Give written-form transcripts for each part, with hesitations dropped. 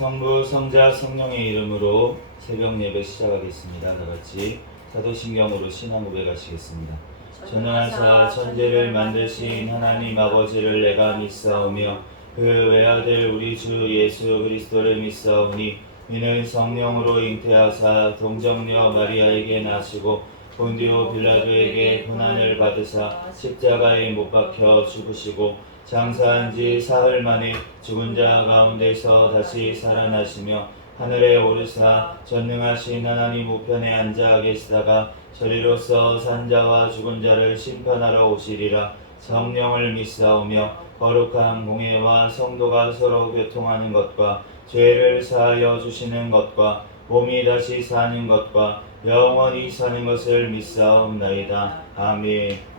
성부, 성자, 성령의 이름으로 새벽 예배 시작하겠습니다. 다 같이 사도신경으로 신앙 고백하시겠습니다. 전능하사 천지를 만드신 하나님 아버지를 내가 믿사오며 그 외아들 우리 주 예수 그리스도를 믿사오니 이는 성령으로 잉태하사 동정녀 마리아에게 나시고 본디오 빌라도에게 고난을 받으사 십자가에 못 박혀 죽으시고 장사한 지 사흘 만에 죽은 자 가운데서 다시 살아나시며 하늘에 오르사 전능하신 하나님 우편에 앉아 계시다가 저리로서 산자와 죽은 자를 심판하러 오시리라. 성령을 믿사오며 거룩한 공예와 성도가 서로 교통하는 것과 죄를 사하여 주시는 것과 몸이 다시 사는 것과 영원히 사는 것을 믿사옵나이다. 아멘.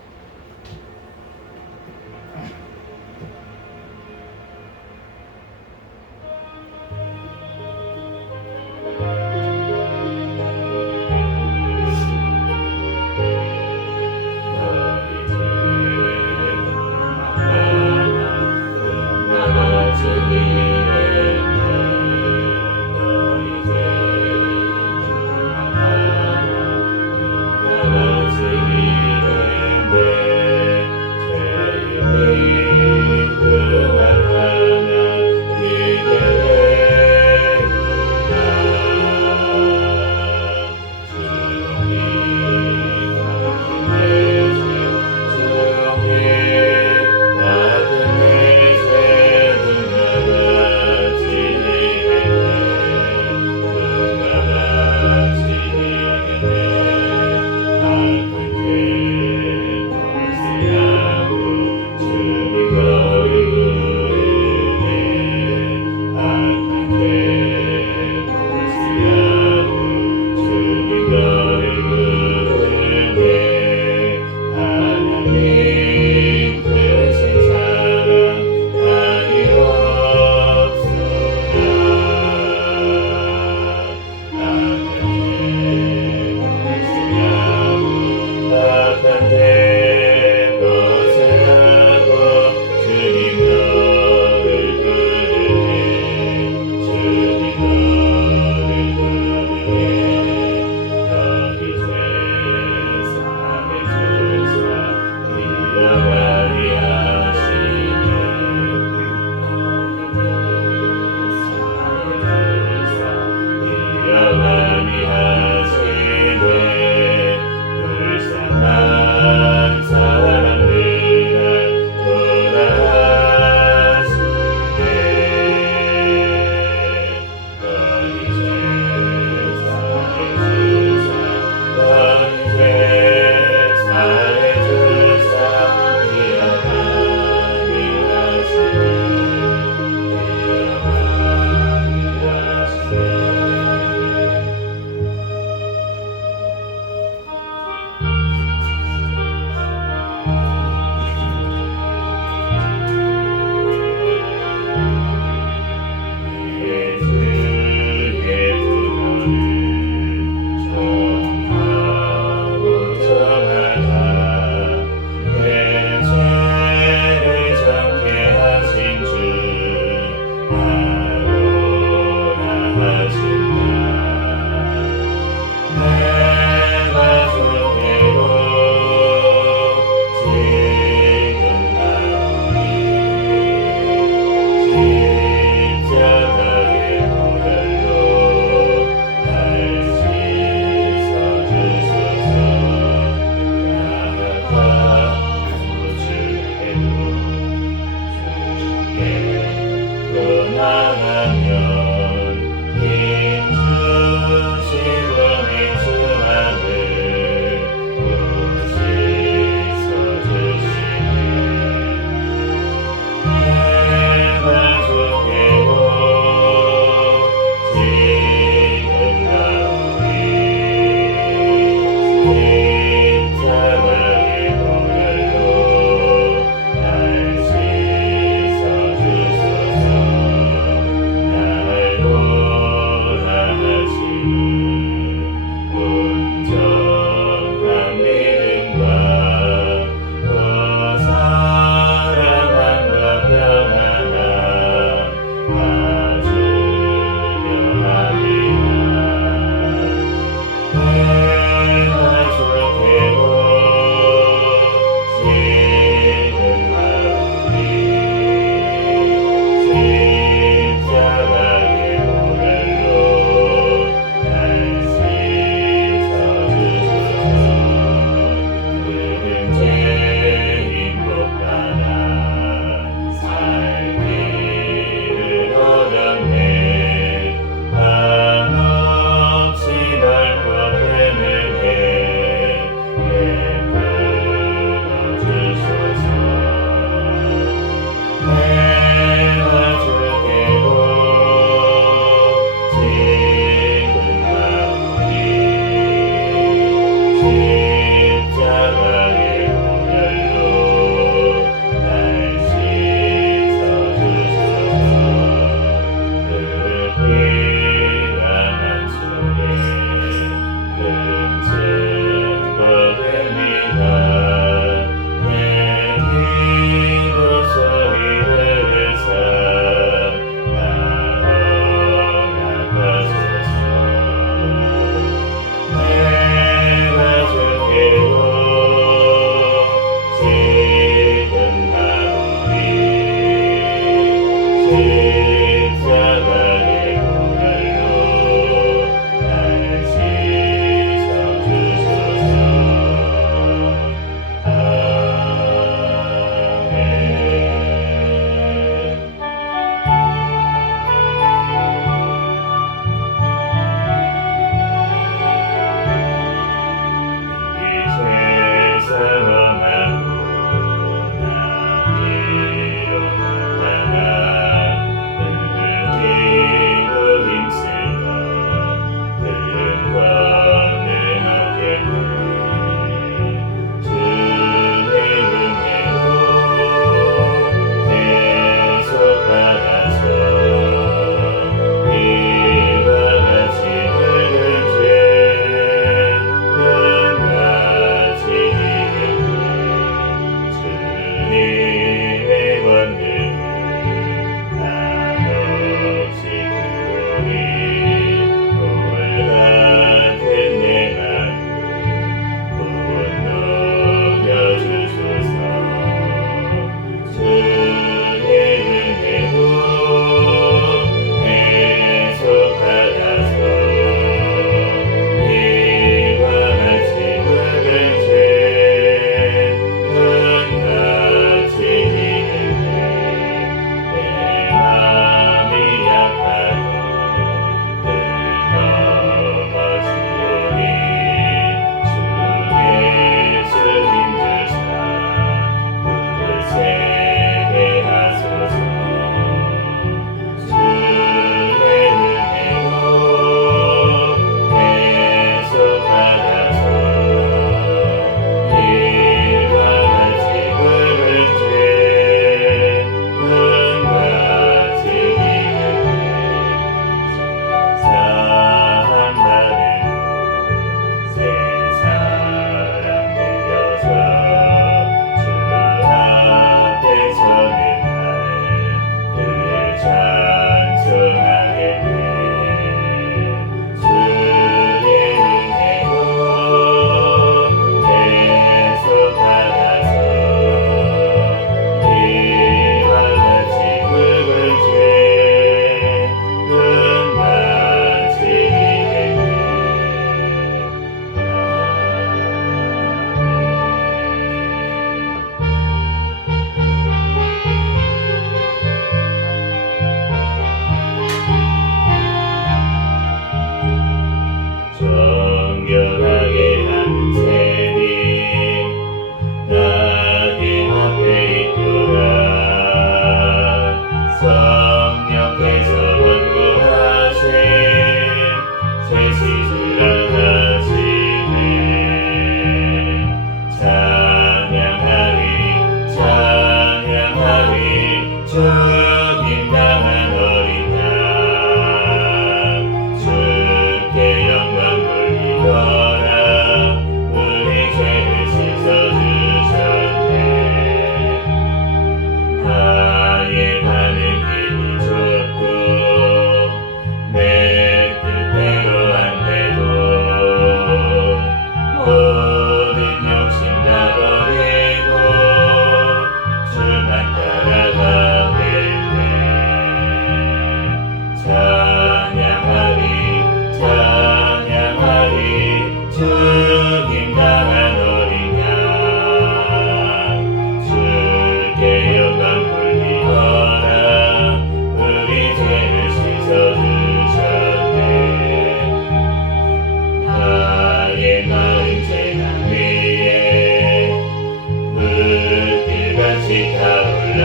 다시 타올라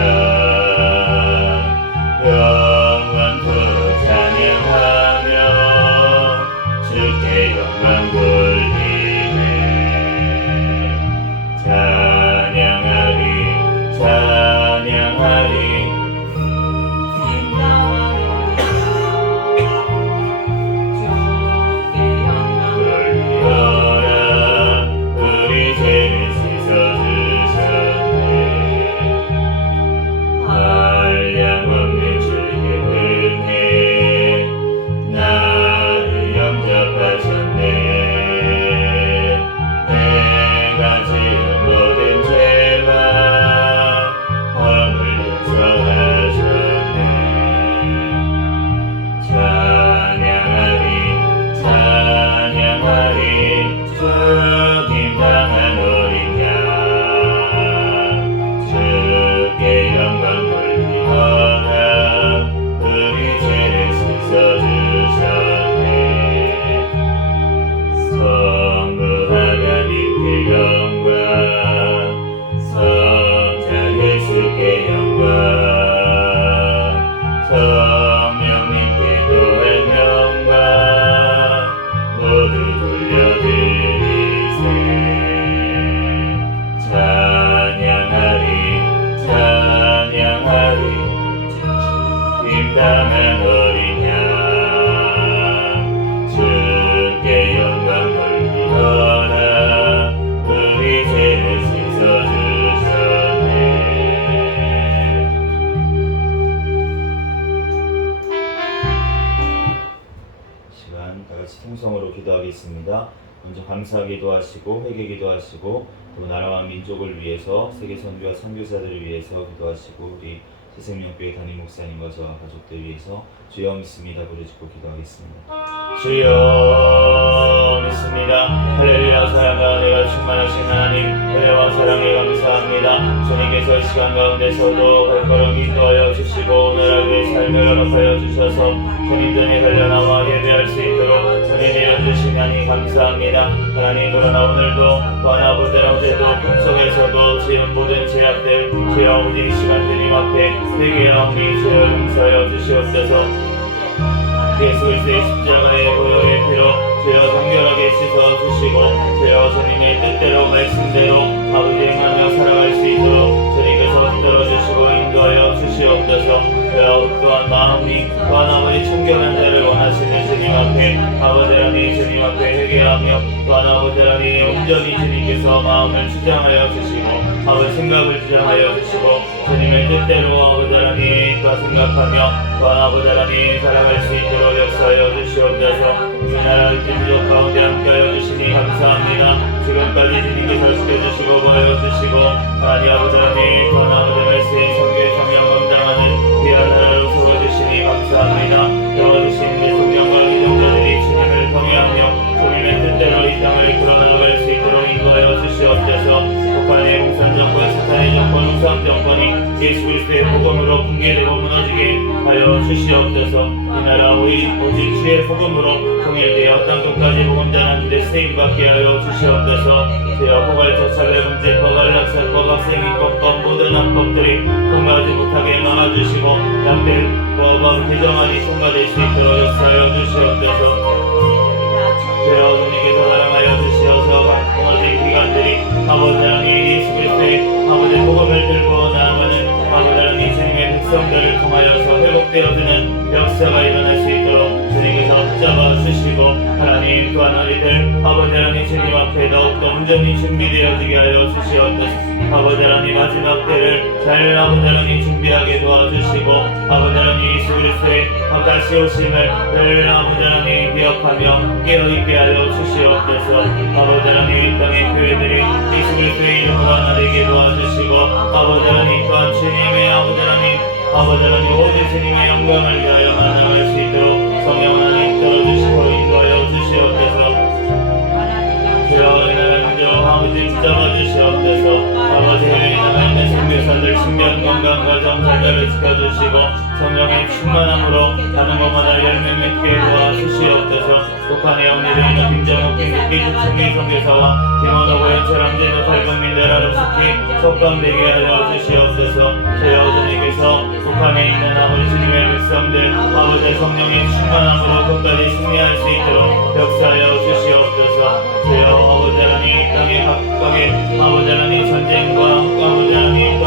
영원토록 찬양하며 주께 영광 돌리네 찬양하리 찬양하리 임당한 어린 양 주께 영광 돌리어라 우리 죄를 씻어주셨네 시간 다같이 통성으로 기도하겠습니다. 먼저 감사 기도하시고 회개 기도하시고 또 나라와 민족을 위해서 세계 선교와 선교사들을 위해서 기도하시고 우리 새생명교회 담임 목사님과 저와 가족들 위해서 주여 믿습니다 부르짖고 기도하겠습니다. 주여 믿습니다. 할렐루야. 사랑과 은혜가 충만하신 하나님 은혜와 사랑에 감사합니다. 주님께서 시간 가운데서도 발걸음 인도하여 주시고 오늘 하루의 삶을 허락하여 주셔서 주님전에 달려나와 예배할 수 있도록 은혜 내려주시다니 감사합니다. 하나님 그러나 오늘도 또한 어제도 꿈속에서도 지은 모든 제약들 주여 오직 시간 주님 앞에 회개하오니 주여 용서하여 주시옵소서. 예수 그리스도의 십자가의 보혈의 피로 주여 정결하게 씻어주시고 주여 주님의 뜻대로 말씀대로 아버지의 마음에 살아갈 수 있도록 주님께서 붙들어주시고 인도하여 주시옵소서. 주여 또한 마음이 또한 아버지 청결한 자를 원하시는 주님 앞에 아버지 하나님 주님 앞에 회개하며 또한 아버지 하나님 온전히 주님께서 마음을 주장하여 주시고 아버지 생각을 주장하여 주시고 주님의 뜻대로 아버지 하나님과 생각하며 또한 아버지 하나님 살아갈 수 있도록 역사하여 주시옵소서. 이 나라 민족 가운데 함께하여 주시니 감사합니다. 지금까지 주님께서 지켜주시고 보여주시고 하나님 아버지 하나님 또한 아버지 말씀의 성교의 정령 감당하는 귀한 나라로 세워주시니 감사합니다. 세워주신 대통령과 기독자들이 주님을 경외하며 주님의 뜻대로 이 땅을 이끌어나갈 수 있도록 인도하여 주시옵소서. 북한의 공산정권, 사탄의 정권, 우상 정권이 예수 그리스도의 복음으로 붕괴되고 무너지게 하여 주시옵소서. 이 나라 오직 주의 복음으로 통일되어 땅 끝까지 복음 전하는데 쓰임받게 하여 주시옵소서. 주여 포괄적 차별금지법, 안락사법, 학생인권법 모든 합법들이 통과하지 못하게 막아주시고 양대법 개정안이 통과될 수 있도록 역사하여 주시옵소서. 주여 주님께서 사랑하여 주시어서 모든 기관들이 아버지 하나님 예수 그리스도의 아버지 복음을 들고 나아가는 아버지 하나님 주님의 백성들을 통하여서 회복되어지는 역사가 일어날 수 있도록 주님께서 붙잡아 주시고 하나님 또한 우리들 아버지 하나님 주님 앞에 더욱더 온전히 준비되어지게 하여 주시옵소서. 아버지 하나님 마지막 때를 잘 아버지 하나님 준비하게 도와주시고 아버지 하나님 예수 그리스도의 다시 오심을 늘 아버지 하나님 기억하며 깨어있게 하여 주시옵소서. 아버지 하나님 이 땅의 교회들이 예수 그리스도의 이름으로 하나 되게 도와주시고 아버지 하나님 또한 주님의 아버지 하나님 오직 주님의 영광을 위하여 나아갈 수 있도록 성령 하나님 들어주시고 인도하여 주시옵소서. 주여 아버지 붙잡아 주시옵소서. 아버지 해외에 나가 있는 선교사들 신변 건강 가정 자녀를 지켜주시고 성령의 충만함으로 가는 곳마다 열매 맺게 도와주시옵소서. 북한의 언니들 있는 김정욱 김국기 주충기 선교사와 김원호 고현철 함재도 탈북민 나라로 속히 석방되게 하여 주시옵소서. 북한에 있는 아버지 주님의 백성들 아버지 성령의 충만함으로 끝까지 승리할 수 있도록 역사하여 주시옵소서. 주여 아버지 하나님 이 땅의 각각의 아버지 하나님 전쟁과 아버지 하나님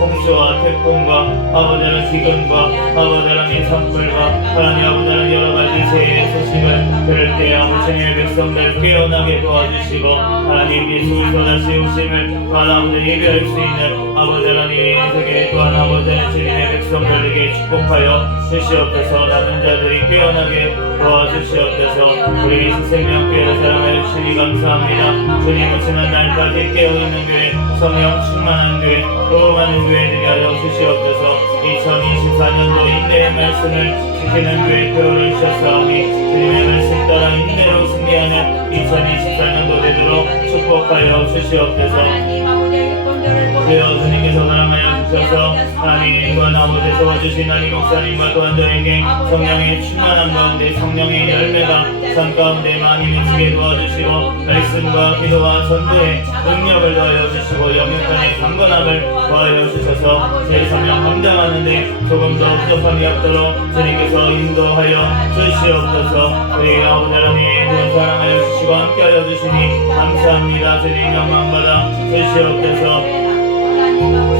홍수와 태풍과 아버지 하나님 기근과 아버지 하나님 산불과 하나님 아버지 하나님 여러 가지 재해의 소식을 들을 때 아버지 주님의 백성들 깨어나게 도와주시고 하나님 예수께서 다시 오심을 아버지 예배할 수 있는 아버지 하나님 세계 또한 아버지 하나님 주님의 백성들에게 축복하여 주시옵소서. 남은 자들이 깨어나게 도와주시옵소서. 우리 생명교회를 사랑하여 주시니 감사합니다. 주님 오시는 날까지 깨어있는 교회 성령 충만한 교회 또 많은 교회 되게 하여 주시옵소서. 2024년도 인내의 말씀을 지키는 교회 표를 주셨사오니 주님의 말씀 따라 인내로 승리하는 2024년도 되도록 축복하여 주시옵소서. 주여 주님께서 사랑하여 주셔서 하나님과 아버지 도와주신 하나님 목사님과 또한 저에게 성령의 충만한 가운데 성령의 열매가 삶 가운데 많이 미치게 도와주시고 말씀과 기도와 전도에 능력을 더하여 주시고 영역간의 강건함을 더하여 주셔서 제 사명 감당하는데 조금 더 부족함이 없도록 주님께서 인도하여 주시옵소서. 우리 아버지 하나님 사랑하여 주시고 함께하여 주시니 감사합니다. 주님 영광받아 주시옵소서.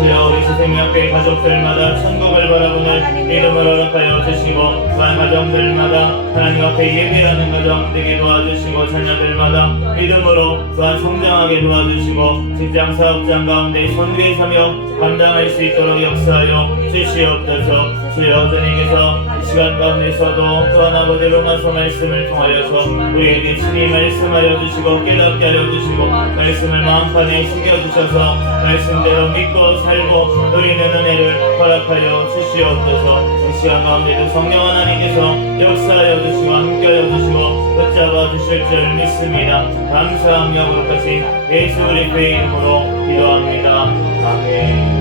주여 우리 생명교회 가족들마다 천국을 바라보는 믿음을 허락하여 주시고 또한 가정들마다 하나님 앞에 예배하는 가정 되게 도와주시고 자녀들마다 믿음으로 또한 성장하게 도와주시고 직장 사업장 가운데 선교의 사명 감당할 수 있도록 역사하여 주시옵소서. 주여 주님께서 이 시간 가운데서도 또한 아버지 로마서 말씀을 통하여서 우리에게 친히 말씀하여 주시고 깨닫게 하여 주시고 말씀을 마음판에 새겨주셔서 말씀대로 믿고 살고 누리는 은혜를 허락하여 주시옵소서. 이 시간 가운데도 성령 하나님께서 역사하여 주시고 함께하여 주시고 붙잡아 주실 줄 믿습니다. 감사하며 거룩하신 예수 그리스도의 이름으로 기도합니다. 아멘.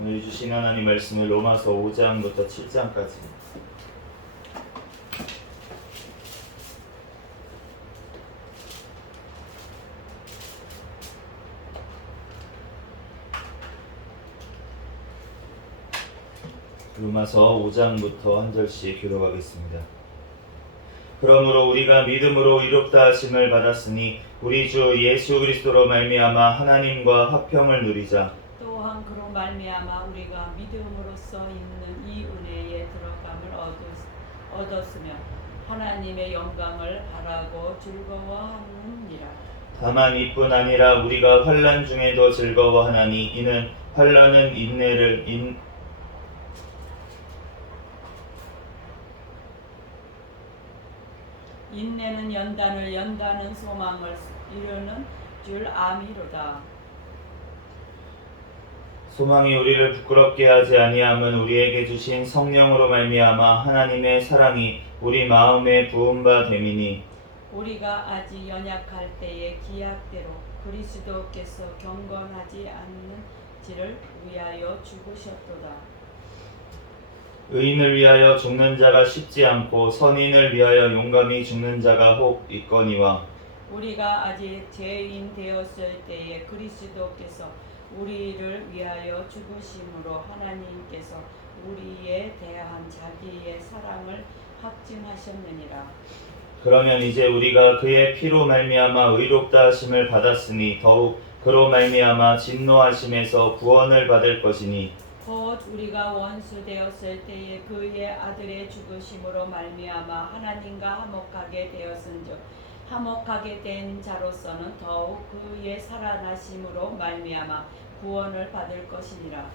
오늘 주신 하나님 말씀을 로마서 5장부터 7장까지 로마서 5장부터 한 절씩 교독하겠습니다. 그러므로 우리가 믿음으로 의롭다 하심을 받았으니 우리 주 예수 그리스도로 말미암아 하나님과 화평을 누리자. 또한 그로 말미암아 우리가 믿음으로써 있는 이 은혜에 들어감을 얻었으며 하나님의 영광을 바라고 즐거워하느니라. 다만 이뿐 아니라 우리가 환난 중에도 즐거워하나니 이는 환난은 인내는 연단을 연단은 소망을 이루는 줄 아미로다. 소망이 우리를 부끄럽게 하지 아니함은 우리에게 주신 성령으로 말미암아 하나님의 사랑이 우리 마음에 부은 바 됨이니 우리가 아직 연약할 때의 기약대로 그리스도께서 경건하지 않는지를 위하여 죽으셨도다. 의인을 위하여 죽는 자가 쉽지 않고 선인을 위하여 용감히 죽는 자가 혹 있거니와 우리가 아직 죄인 되었을 때에 그리스도께서 우리를 위하여 죽으심으로 하나님께서 우리에 대한 자기의 사랑을 확증하셨느니라. 그러면 이제 우리가 그의 피로 말미암아 의롭다 하심을 받았으니 더욱 그로 말미암아 진노하심에서 구원을 받을 것이니 곧 우리가 원수 되었을 때에 그의 아들의 죽으심으로 말미암아 하나님과 화목하게 되었은즉 화목하게 된 자로서는 더욱 그의 살아나심으로 말미암아 구원을 받을 것이니라.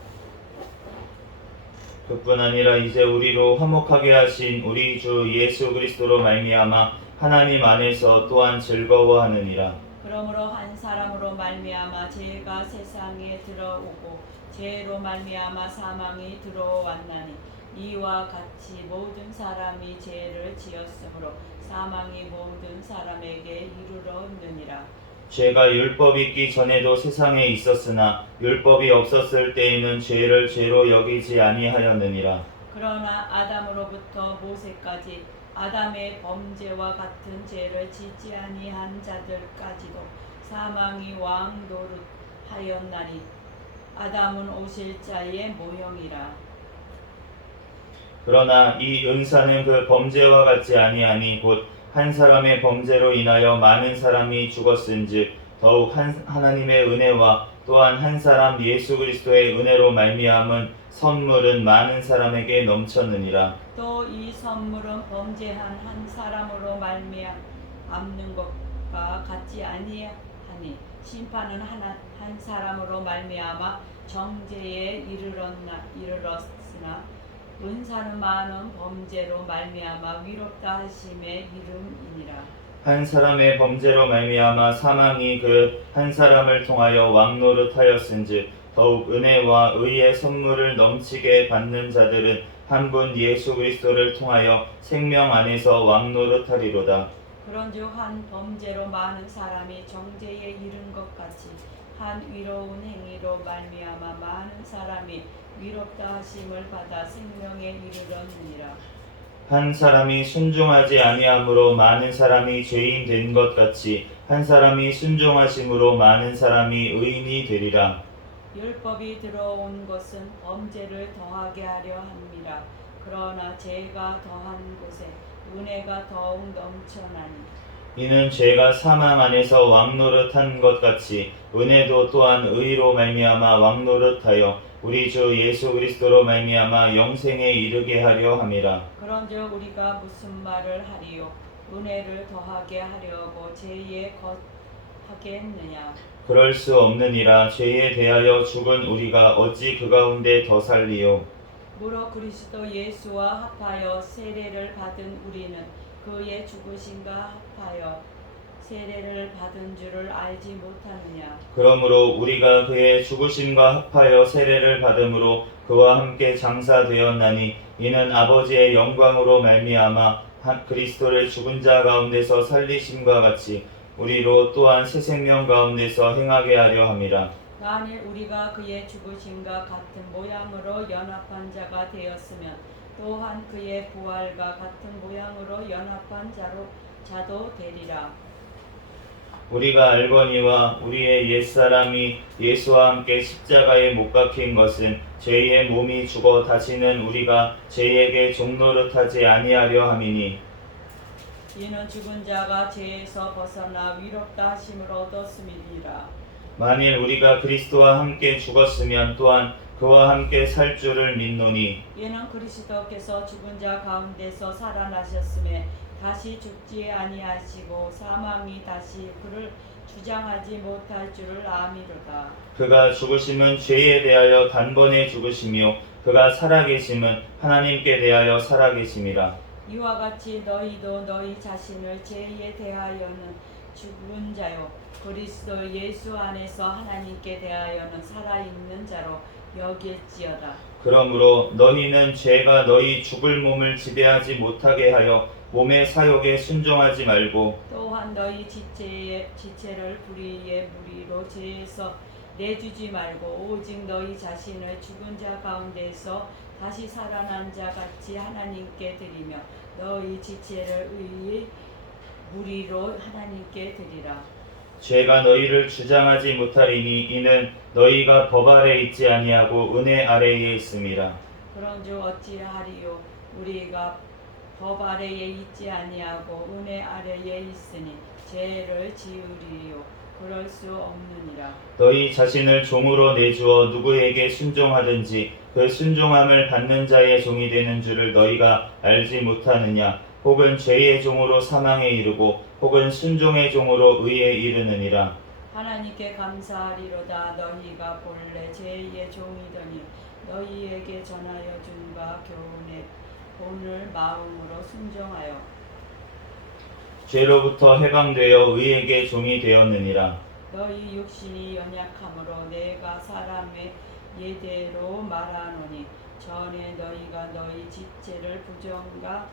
그뿐 아니라 이제 우리로 화목하게 하신 우리 주 예수 그리스도로 말미암아 하나님 안에서 또한 즐거워하느니라. 그러므로 한 사람으로 말미암아 죄가 세상에 들어오고 죄로 말미암아 사망이 들어왔나니 이와 같이 모든 사람이 죄를 지었으므로 사망이 모든 사람에게 이르렀느니라. 죄가 율법이 있기 전에도 세상에 있었으나 율법이 없었을 때에는 죄를 죄로 여기지 아니하였느니라. 그러나 아담으로부터 모세까지 아담의 범죄와 같은 죄를 짓지 아니한 자들까지도 사망이 왕노릇하였나니 아담은 오실 자의 모형이라. 그러나 이 은사는 그 범죄와 같지 아니하니 곧 한 사람의 범죄로 인하여 많은 사람이 죽었은즉 더욱 하나님의 은혜와 또한 한 사람 예수 그리스도의 은혜로 말미암은 선물은 많은 사람에게 넘쳤느니라. 또 이 선물은 범죄한 한 사람으로 말미암는 것과 같지 아니하니 심판은 한 사람으로 말미암아 정죄에 이르렀으나 은사는 많은 범죄로 말미암아 위롭다 하심의 이름이니라. 한 사람의 범죄로 말미암아 사망이 그 한 사람을 통하여 왕노릇하였은즉 더욱 은혜와 의의 선물을 넘치게 받는 자들은 한 분 예수 그리스도를 통하여 생명 안에서 왕노릇하리로다. 그런즉 한 범죄로 많은 사람이 정죄에 이른 것 같이 한 의로운 행위로 말미암아 많은 사람이 위롭다 하심을 받아 생명에 이르렀느니라. 한 사람이 순종하지 아니함으로 많은 사람이 죄인 된 것 같이 한 사람이 순종하심으로 많은 사람이 의인이 되리라. 율법이 들어온 것은 범죄를 더하게 하려 함이라. 그러나 죄가 더한 곳에 은혜가 더욱 넘쳐나니 이는 죄가 사망 안에서 왕노릇한 것 같이 은혜도 또한 의로 말미암아 왕노릇하여 우리 주 예수 그리스도로 말미암아 영생에 이르게 하려 함이라. 그런즉 우리가 무슨 말을 하리요? 은혜를 더하게 하려고 죄에 겉하겠느냐? 그럴 수 없느니라. 죄에 대하여 죽은 우리가 어찌 그 가운데 더 살리요? 무릇 그리스도 예수와 합하여 세례를 받은 우리는 그의 죽으심과 합하여 세례를 받은 줄을 알지 못하느냐? 그러므로 우리가 그의 죽으심과 합하여 세례를 받음으로 그와 함께 장사되었나니 이는 아버지의 영광으로 말미암아 그리스도를 죽은 자 가운데서 살리심과 같이 우리로 또한 새 생명 가운데서 행하게 하려 함이라. 만일 우리가 그의 죽으심과 같은 모양으로 연합한 자가 되었으면 또한 그의 부활과 같은 모양으로 연합한 자도 되리라. 우리가 알거니와 우리의 옛사람이 예수와 함께 십자가에 못 박힌 것은 죄의 몸이 죽어 다시는 우리가 죄에게 종노릇하지 아니하려 함이니 이는 죽은 자가 죄에서 벗어나 위롭다 하심을 얻었음이니라. 만일 우리가 그리스도와 함께 죽었으면 또한 그와 함께 살 줄을 믿노니 이는 그리스도께서 죽은 자 가운데서 살아나셨음에 다시 죽지 아니하시고 사망이 다시 그를 주장하지 못할 줄을 아미로다. 그가 죽으심은 죄에 대하여 단번에 죽으시며 그가 살아계심은 하나님께 대하여 살아계심이라. 이와 같이 너희도 너희 자신을 죄에 대하여는 죽은 자요 그리스도 예수 안에서 하나님께 대하여는 살아있는 자로 여길지어다. 그러므로 너희는 죄가 너희 죽을 몸을 지배하지 못하게 하여 몸의 사욕에 순종하지 말고 또한 너희 지체를 불의의 무리로 죄에서 내주지 말고 오직 너희 자신을 죽은 자 가운데서 다시 살아난 자 같이 하나님께 드리며 너희 지체를 의의 무리로 하나님께 드리라. 죄가 너희를 주장하지 못하리니 이는 너희가 법 아래 있지 아니하고 은혜 아래에 있음이라. 그런즉 어찌하리요? 우리가 법 아래에 있지 아니하고 은혜 아래에 있으니 죄를 지으리요? 그럴 수 없느니라. 너희 자신을 종으로 내주어 누구에게 순종하든지 그 순종함을 받는 자의 종이 되는 줄을 너희가 알지 못하느냐? 혹은 죄의 종으로 사망에 이르고 혹은 순종의 종으로 의에 이르느니라. 하나님께 감사하리로다. 너희가 본래 죄의 종이더니 너희에게 전하여 준바 교훈에 오늘 마음으로 순종하여 죄로부터 해방되어 의에게 종이 되었느니라. 너희 육신이 연약함으로 내가 사람의 예대로 말하노니 전에 너희가 너희 지체를 부정과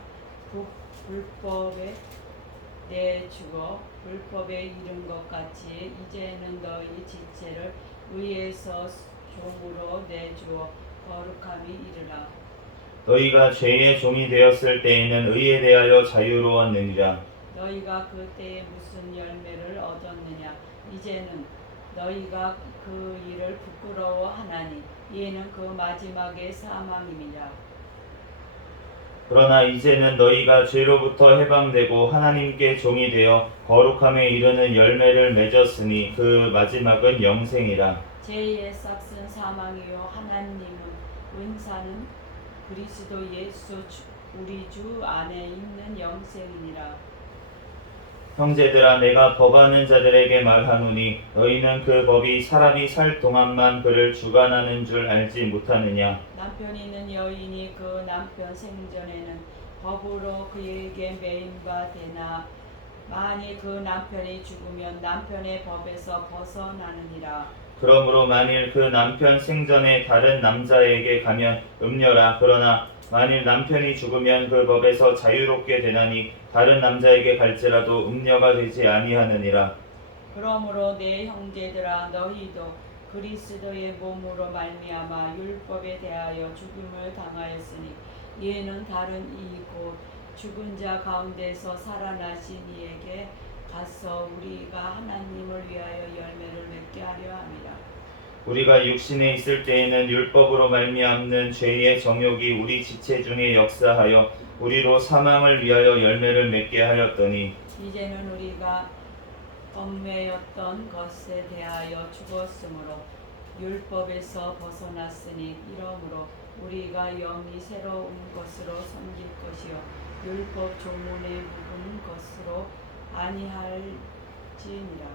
불법에 내주어 불법에 이른 것 같이 이제는 너희 지체를 의에서 종으로 내주어 거룩함이 이르라. 너희가 죄의 종이 되었을 때에는 의에 대하여 자유로웠느니라. 너희가 그때에 무슨 열매를 얻었느냐? 이제는 너희가 그 일을 부끄러워하나니 이는 그 마지막의 사망임이라. 그러나 이제는 너희가 죄로부터 해방되고 하나님께 종이 되어 거룩함에 이르는 열매를 맺었으니 그 마지막은 영생이라. 죄의 싹은 사망이요 하나님은 은사는 그리스도 예수 우리 주 안에 있는 영생이니라. 형제들아, 내가 법하는 자들에게 말하노니 너희는 그 법이 사람이 살 동안만 그를 주관하는 줄 알지 못하느냐. 남편이 있는 여인이 그 남편 생전에는 법으로 그에게 매인 바 되나 만일 그 남편이 죽으면 남편의 법에서 벗어나느니라. 그러므로 만일 그 남편 생전에 다른 남자에게 가면 음녀라. 그러나 만일 남편이 죽으면 그 법에서 자유롭게 되나니 다른 남자에게 갈지라도 음녀가 되지 아니하느니라. 그러므로 내 형제들아 너희도 그리스도의 몸으로 말미암아 율법에 대하여 죽임을 당하였으니 이는 다른 이 곧 죽은 자 가운데서 살아나신 이에게 가서 우리가 하나님을 위하여 열매를 맺게 하려 함이라. 우리가 육신에 있을 때에는 율법으로 말미암는 죄의 정욕이 우리 지체 중에 역사하여 우리로 사망을 위하여 열매를 맺게 하였더니 이제는 우리가 얽매였던 것에 대하여 죽었으므로 율법에서 벗어났으니 이러므로 우리가 영이 새로운 것으로 섬길 것이요 율법 조문에 묵은 것으로 아니할지니라.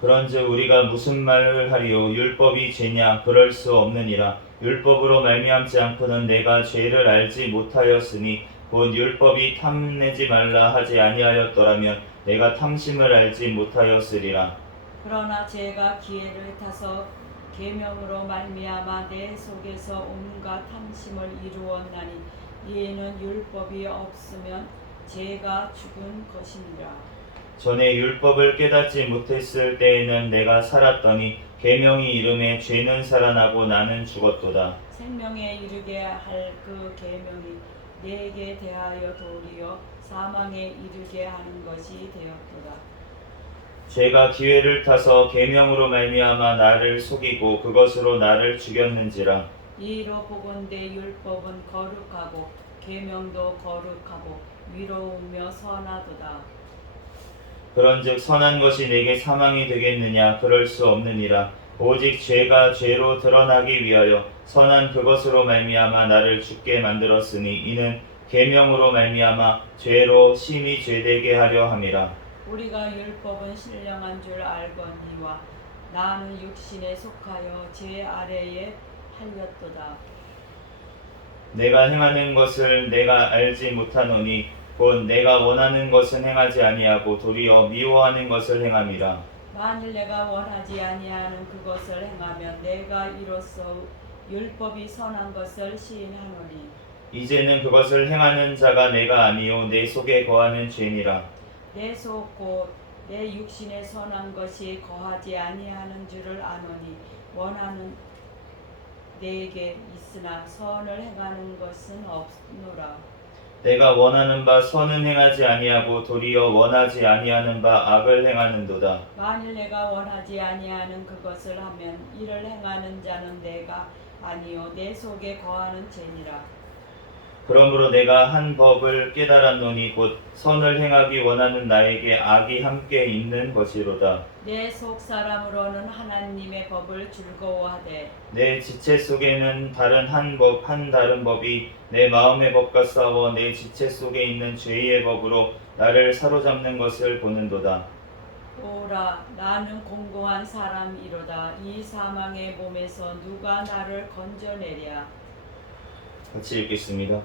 그런즉 우리가 무슨 말을 하리요? 율법이 죄냐? 그럴 수 없느니라. 율법으로 말미암지 않고는 내가 죄를 알지 못하였으니 곧 율법이 탐내지 말라 하지 아니하였더라면 내가 탐심을 알지 못하였으리라. 그러나 제가 기회를 타서 계명으로 말미암아 내 속에서 온갖 탐심을 이루었나니 이에는 율법이 없으면 죄가 죽은 것이니라. 전에 율법을 깨닫지 못했을 때에는 내가 살았더니 계명이 이름에 죄는 살아나고 나는 죽었도다. 생명에 이르게 할 그 계명이 내게 대하여 도리어 사망에 이르게 하는 것이 되었도다. 죄가 기회를 타서 계명으로 말미암아 나를 속이고 그것으로 나를 죽였는지라. 이로 보건대 율법은 거룩하고 계명도 거룩하고 위로우며 선하도다. 그런즉 선한 것이 내게 사망이 되겠느냐? 그럴 수 없느니라. 오직 죄가 죄로 드러나기 위하여 선한 그것으로 말미암아 나를 죽게 만들었으니 이는 계명으로 말미암아 죄로 심히 죄되게 하려 함이라. 우리가 율법은 신령한 줄 알거니와 나는 육신에 속하여 죄 아래에 팔렸도다. 내가 행하는 것을 내가 알지 못하노니 곧 내가 원하는 것은 행하지 아니하고 도리어 미워하는 것을 행함이라. 만일 내가 원하지 아니하는 그것을 행하면 내가 이로써 율법이 선한 것을 시인하노니 이제는 그것을 행하는 자가 내가 아니요 내 속에 거하는 죄니라. 내 속 곧 내 육신에 선한 것이 거하지 아니하는 줄을 아노니 원하는 내게 있으나 선을 행하는 것은 없노라. 내가 원하는 바 선은 행하지 아니하고 도리어 원하지 아니하는 바 악을 행하는도다. 만일 내가 원하지 아니하는 그것을 하면 이를 행하는 자는 내가 아니요 내 속에 거하는 죄니라. 그러므로 내가 한 법을 깨달았노니 곧 선을 행하기 원하는 나에게 악이 함께 있는 것이로다. 내 속 사람으로는 하나님의 법을 즐거워하되 내 지체 속에는 다른 한 다른 법이 내 마음의 법과 싸워 내 지체 속에 있는 죄의 법으로 나를 사로잡는 것을 보는도다. 오라 나는 공고한 사람이로다. 이 사망의 몸에서 누가 나를 건져내랴. 같이 읽겠습니다.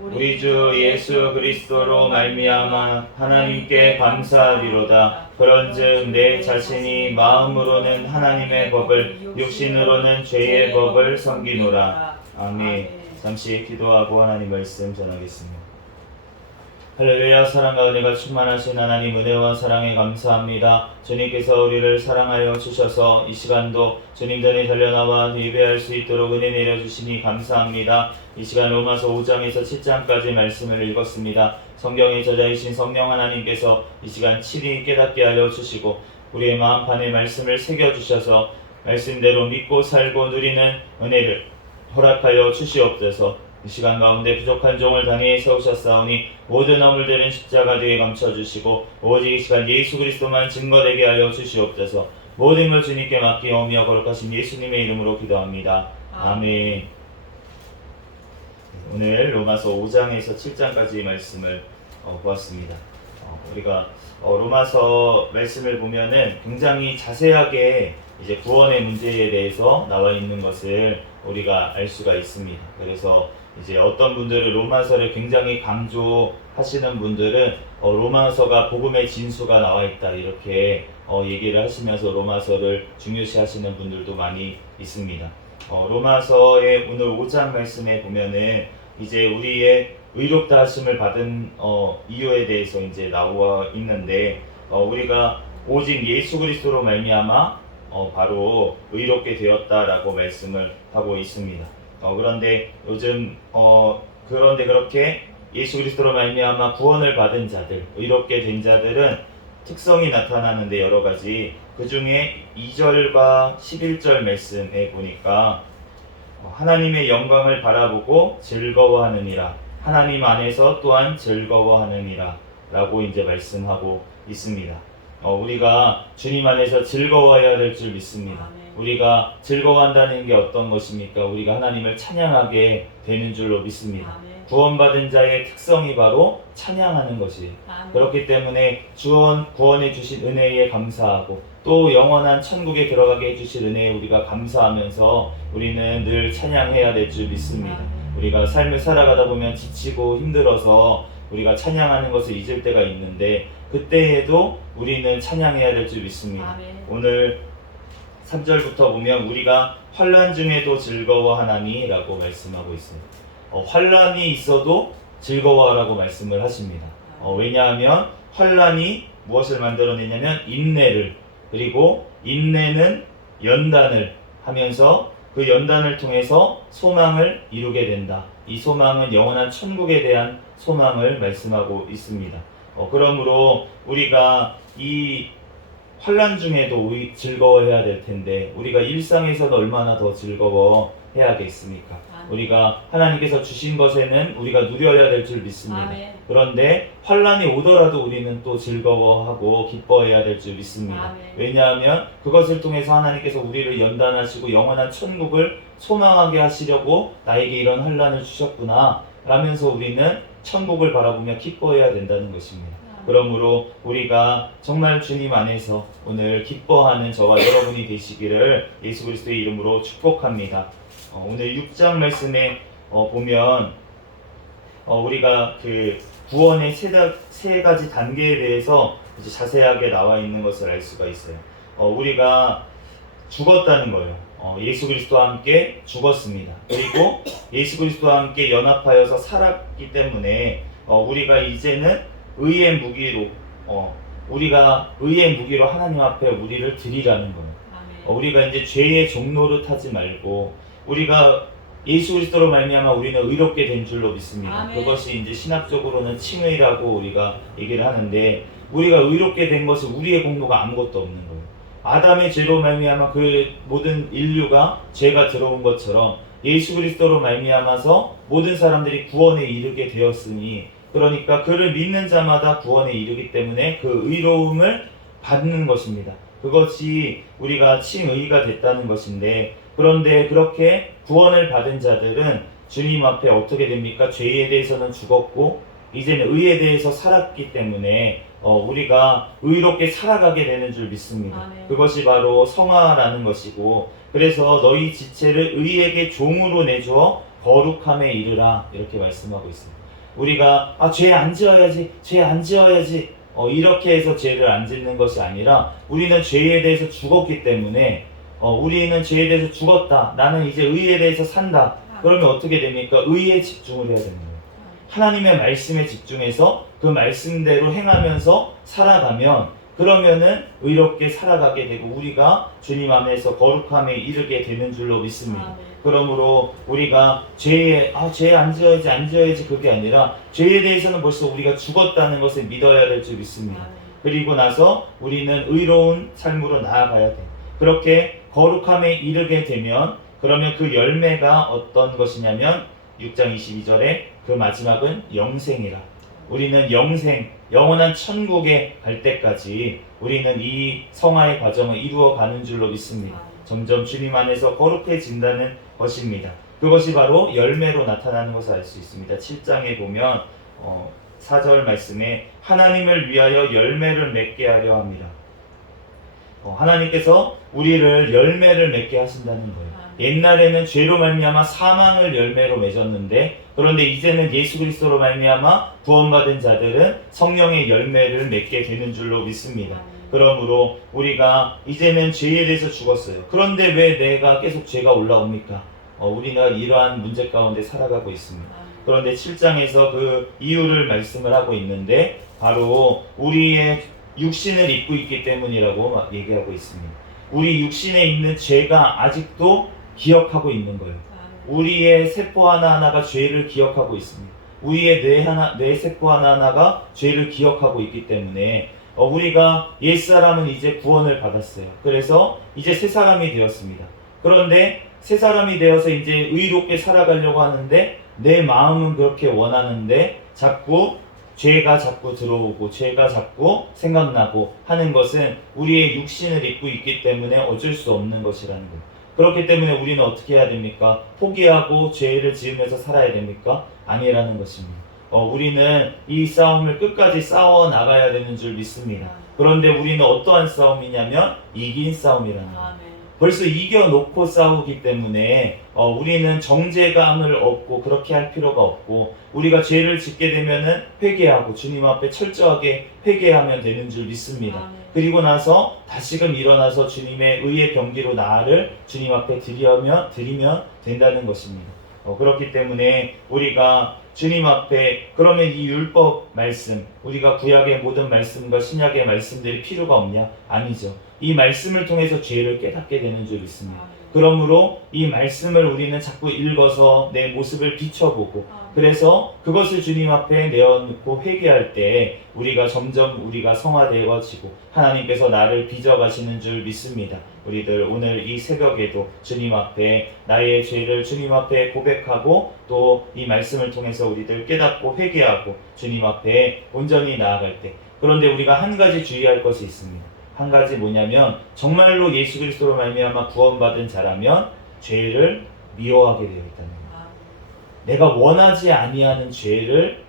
우리 주 예수 그리스도로 말미암아 하나님께 감사하리로다. 그런즉 내 자신이 마음으로는 하나님의 법을 육신으로는 죄의 법을 섬기노라. 아멘. 잠시 기도하고 하나님 말씀 전하겠습니다. 할렐루야. 사랑과 은혜가 충만하신 하나님, 은혜와 사랑에 감사합니다. 주님께서 우리를 사랑하여 주셔서 이 시간도 주님 전에 달려나와 예배할 수 있도록 은혜 내려주시니 감사합니다. 이 시간 로마서 5장에서 7장까지 말씀을 읽었습니다. 성경의 저자이신 성령 하나님께서 이 시간 친히 깨닫게 하여 주시고 우리의 마음판에 말씀을 새겨주셔서 말씀대로 믿고 살고 누리는 은혜를 허락하여 주시옵소서. 이 시간 가운데 부족한 종을 단위에 세우셨사오니 모든 허물들은 십자가 뒤에 감춰주시고 오직 이 시간 예수 그리스도만 증거되게 하여 주시옵소서. 모든 걸 주님께 맡기오며 거룩하신 예수님의 이름으로 기도합니다. 아멘. 오늘 로마서 5장에서 7장까지 말씀을 보았습니다. 우리가 로마서 말씀을 보면은 굉장히 자세하게 이제 구원의 문제에 대해서 나와 있는 것을 우리가 알 수가 있습니다. 그래서 이제 어떤 분들은 로마서를 굉장히 강조하시는 분들은 로마서가 복음의 진수가 나와 있다 이렇게 얘기를 하시면서 로마서를 중요시하시는 분들도 많이 있습니다. 로마서의 오늘 5장 말씀에 보면은 이제 우리의 의롭다 하심을 받은 이유에 대해서 이제 나와 있는데 우리가 오직 예수 그리스도로 말미암아 바로 의롭게 되었다라고 말씀을 하고 있습니다. 그런데 요즘 그런데 그렇게 예수 그리스도로 말미암아 구원을 받은 자들, 의롭게 된 자들은 특성이 나타나는데 여러 가지 그 중에 2절과 11절 말씀에 보니까 하나님의 영광을 바라보고 즐거워하느니라, 하나님 안에서 또한 즐거워하느니라 라고 이제 말씀하고 있습니다. 우리가 주님 안에서 즐거워해야 될 줄 믿습니다. 우리가 즐거워한다는 게 어떤 것입니까? 우리가 하나님을 찬양하게 되는 줄로 믿습니다. 구원받은 자의 특성이 바로 찬양하는 것이 그렇기 때문에 구원해 주신 은혜에 감사하고 또 영원한 천국에 들어가게 해주신 은혜에 우리가 감사하면서 우리는 늘 찬양해야 될 줄 믿습니다. 우리가 삶을 살아가다 보면 지치고 힘들어서 우리가 찬양하는 것을 잊을 때가 있는데 그때에도 우리는 찬양해야 될 줄 믿습니다. 오늘 3절부터 보면 우리가 환난 중에도 즐거워하나니 라고 말씀하고 있습니다. 환난이 있어도 즐거워하라고 말씀을 하십니다. 왜냐하면 환난이 무엇을 만들어내냐면 인내를, 그리고 인내는 연단을 하면서 그 연단을 통해서 소망을 이루게 된다. 이 소망은 영원한 천국에 대한 소망을 말씀하고 있습니다. 그러므로 우리가 이 환난 중에도 즐거워해야 될 텐데 우리가 일상에서는 얼마나 더 즐거워해야겠습니까? 우리가 하나님께서 주신 것에는 우리가 누려야 될 줄 믿습니다. 아멘. 그런데 환난이 오더라도 우리는 또 즐거워하고 기뻐해야 될 줄 믿습니다. 아멘. 왜냐하면 그것을 통해서 하나님께서 우리를 연단하시고 영원한 천국을 소망하게 하시려고 나에게 이런 환난을 주셨구나 라면서 우리는 천국을 바라보며 기뻐해야 된다는 것입니다. 그러므로 우리가 정말 주님 안에서 오늘 기뻐하는 저와 여러분이 되시기를 예수 그리스도의 이름으로 축복합니다. 오늘 6장 말씀에 보면 우리가 그 구원의 세 가지 단계에 대해서 이제 자세하게 나와 있는 것을 알 수가 있어요. 우리가 죽었다는 거예요. 예수 그리스도와 함께 죽었습니다. 그리고 예수 그리스도와 함께 연합하여서 살았기 때문에 우리가 이제는 의의 무기로 하나님 앞에 우리를 드리라는 거예요. 우리가 이제 죄의 종노릇 하지 말고 우리가 예수 그리스도로 말미암아 우리는 의롭게 된 줄로 믿습니다. 아멘. 그것이 이제 신학적으로는 칭의라고 우리가 얘기를 하는데 우리가 의롭게 된 것은 우리의 공로가 아무것도 없는 거예요. 아담의 죄로 말미암아 그 모든 인류가 죄가 들어온 것처럼 예수 그리스도로 말미암아서 모든 사람들이 구원에 이르게 되었으니 그러니까 그를 믿는 자마다 구원에 이르기 때문에 그 의로움을 받는 것입니다. 그것이 우리가 칭의가 됐다는 것인데 그런데 그렇게 구원을 받은 자들은 주님 앞에 어떻게 됩니까? 죄에 대해서는 죽었고 이제는 의에 대해서 살았기 때문에 우리가 의롭게 살아가게 되는 줄 믿습니다. 아멘. 그것이 바로 성화라는 것이고 그래서 너희 지체를 의에게 종으로 내주어 거룩함에 이르라 이렇게 말씀하고 있습니다. 우리가 죄 안 지어야지 이렇게 해서 죄를 안 짓는 것이 아니라 우리는 죄에 대해서 죽었기 때문에 우리는 죄에 대해서 죽었다. 나는 이제 의에 대해서 산다. 그러면 어떻게 됩니까? 의에 집중을 해야 되는 거예요. 하나님의 말씀에 집중해서 그 말씀대로 행하면서 살아가면 그러면은 의롭게 살아가게 되고 우리가 주님 안에서 거룩함에 이르게 되는 줄로 믿습니다. 그러므로 우리가 죄 안 지어야지 그게 아니라 죄에 대해서는 벌써 우리가 죽었다는 것을 믿어야 될 줄 믿습니다. 그리고 나서 우리는 의로운 삶으로 나아가야 돼. 그렇게 거룩함에 이르게 되면 그러면 그 열매가 어떤 것이냐면 6장 22절에 그 마지막은 영생이라. 우리는 영생, 영원한 천국에 갈 때까지 우리는 이 성화의 과정을 이루어가는 줄로 믿습니다. 점점 주님 안에서 거룩해진다는 것입니다. 그것이 바로 열매로 나타나는 것을 알 수 있습니다. 7장에 보면 4절 말씀에 하나님을 위하여 열매를 맺게 하려 합니다. 하나님께서 우리를 열매를 맺게 하신다는 거예요. 옛날에는 죄로 말미암아 사망을 열매로 맺었는데 그런데 이제는 예수 그리스도로 말미암아 구원받은 자들은 성령의 열매를 맺게 되는 줄로 믿습니다. 그러므로 우리가 이제는 죄에 대해서 죽었어요. 그런데 왜 내가 계속 죄가 올라옵니까? 우리가 이러한 문제 가운데 살아가고 있습니다. 그런데 7장에서 그 이유를 말씀을 하고 있는데 바로 우리의 육신을 입고 있기 때문이라고 얘기하고 있습니다. 우리 육신에 있는 죄가 아직도 기억하고 있는 거예요. 우리의 세포 하나하나가 죄를 기억하고 있습니다. 우리의 뇌 세포 하나하나가 죄를 기억하고 있기 때문에 우리가 옛사람은 이제 구원을 받았어요. 그래서 이제 새 사람이 되었습니다. 그런데 새 사람이 되어서 이제 의롭게 살아가려고 하는데 내 마음은 그렇게 원하는데 죄가 자꾸 들어오고 죄가 자꾸 생각나고 하는 것은 우리의 육신을 입고 있기 때문에 어쩔 수 없는 것이라는 거예요. 그렇기 때문에 우리는 어떻게 해야 됩니까? 포기하고 죄를 지으면서 살아야 됩니까? 아니라는 것입니다. 우리는 이 싸움을 끝까지 싸워 나가야 되는 줄 믿습니다. 그런데 우리는 어떠한 싸움이냐면 이긴 싸움이라는 거예요. 벌써 이겨놓고 싸우기 때문에 우리는 정죄감을 얻고 그렇게 할 필요가 없고 우리가 죄를 짓게 되면은 회개하고 주님 앞에 철저하게 회개하면 되는 줄 믿습니다. 그리고 나서 다시금 일어나서 주님의 의의 병기로 나를 주님 앞에 드리면 된다는 것입니다. 그렇기 때문에 우리가 주님 앞에 그러면 이 율법 말씀 우리가 구약의 모든 말씀과 신약의 말씀들이 필요가 없냐? 아니죠. 이 말씀을 통해서 죄를 깨닫게 되는 줄 믿습니다. 그러므로 이 말씀을 우리는 자꾸 읽어서 내 모습을 비춰보고 그래서 그것을 주님 앞에 내어놓고 회개할 때 우리가 점점 우리가 성화되어지고 하나님께서 나를 빚어가시는 줄 믿습니다. 우리들 오늘 이 새벽에도 주님 앞에 나의 죄를 주님 앞에 고백하고 또 이 말씀을 통해서 우리들 깨닫고 회개하고 주님 앞에 온전히 나아갈 때 그런데 우리가 한 가지 주의할 것이 있습니다. 한 가지 뭐냐면 정말로 예수 그리스도로 말미암아 구원받은 자라면 죄를 미워하게 되어 있다는 거예요. 내가 원하지 아니하는 죄를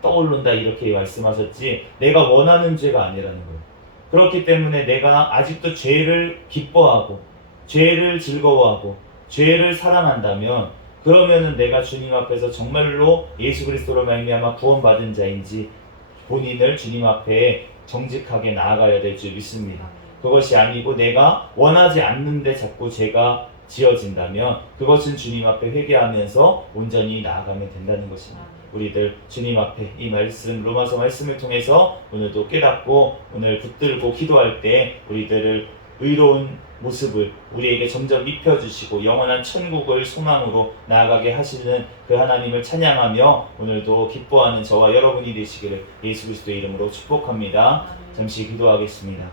떠올른다 이렇게 말씀하셨지 내가 원하는 죄가 아니라는 거예요. 그렇기 때문에 내가 아직도 죄를 기뻐하고 죄를 즐거워하고 죄를 사랑한다면 그러면은 내가 주님 앞에서 정말로 예수 그리스도로 말미암아 구원받은 자인지 본인을 주님 앞에 정직하게 나아가야 될 줄 믿습니다. 그것이 아니고 내가 원하지 않는데 자꾸 죄가 지어진다면 그것은 주님 앞에 회개하면서 온전히 나아가면 된다는 것입니다. 우리들 주님 앞에 이 말씀 로마서 말씀을 통해서 오늘도 깨닫고 오늘 붙들고 기도할 때 우리들을 의로운 모습을 우리에게 점점 입혀주시고 영원한 천국을 소망으로 나아가게 하시는 그 하나님을 찬양하며 오늘도 기뻐하는 저와 여러분이 되시기를 예수 그리스도의 이름으로 축복합니다. 잠시 기도하겠습니다.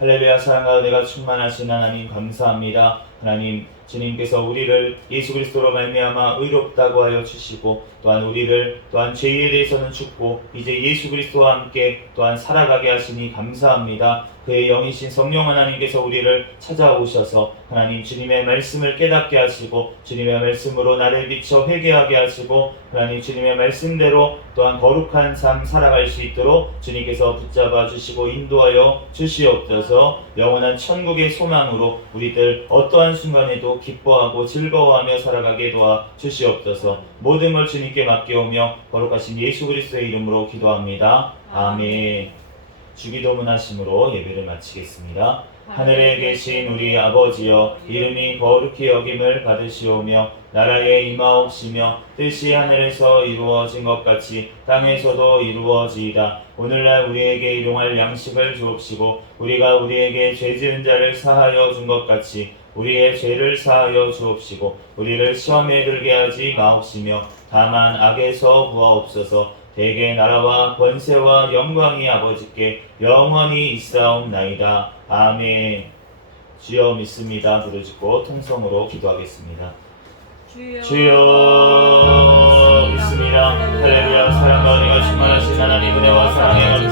할렐루야. 사랑과 은혜가 충만하신 하나님 감사합니다. 하나님 주님께서 우리를 예수 그리스도로 말미암아 의롭다고 하여 주시고 또한 우리를 또한 죄에 대해서는 죽고 이제 예수 그리스도와 함께 또한 살아가게 하시니 감사합니다. 그의 영이신 성령 하나님께서 우리를 찾아오셔서 하나님 주님의 말씀을 깨닫게 하시고 주님의 말씀으로 나를 비춰 회개하게 하시고 하나님 주님의 말씀대로 또한 거룩한 삶 살아갈 수 있도록 주님께서 붙잡아 주시고 인도하여 주시옵소서. 영원한 천국의 소망으로 우리들 어떠한 순간에도 기뻐하고 즐거워하며 살아가게 도와 주시옵소서. 모든 걸 주님께 맡겨오며 거룩하신 예수 그리스도의 이름으로 기도합니다. 아멘. 주기도문 하심으로 예배를 마치겠습니다. 하늘에 계신 우리 아버지여 이름이 거룩히 여김을 받으시오며 나라에 임하옵시며 뜻이 하늘에서 이루어진 것 같이 땅에서도 이루어지이다. 오늘날 우리에게 일용할 양식을 주옵시고 우리가 우리에게 죄 지은 자를 사하여 준 것 같이 우리의 죄를 사하여 주옵시고 우리를 시험에 들게 하지 마옵시며 다만 악에서 구하옵소서. 대개 나라와 권세와 영광이 아버지께 영원히 있사옵나이다. 아멘. 주여 믿습니다. 부르짖고 통성으로 기도하겠습니다. 주여 믿습니다. 할렐루야. 사랑과 은혜가 충만하신 하나님 은혜와 사랑의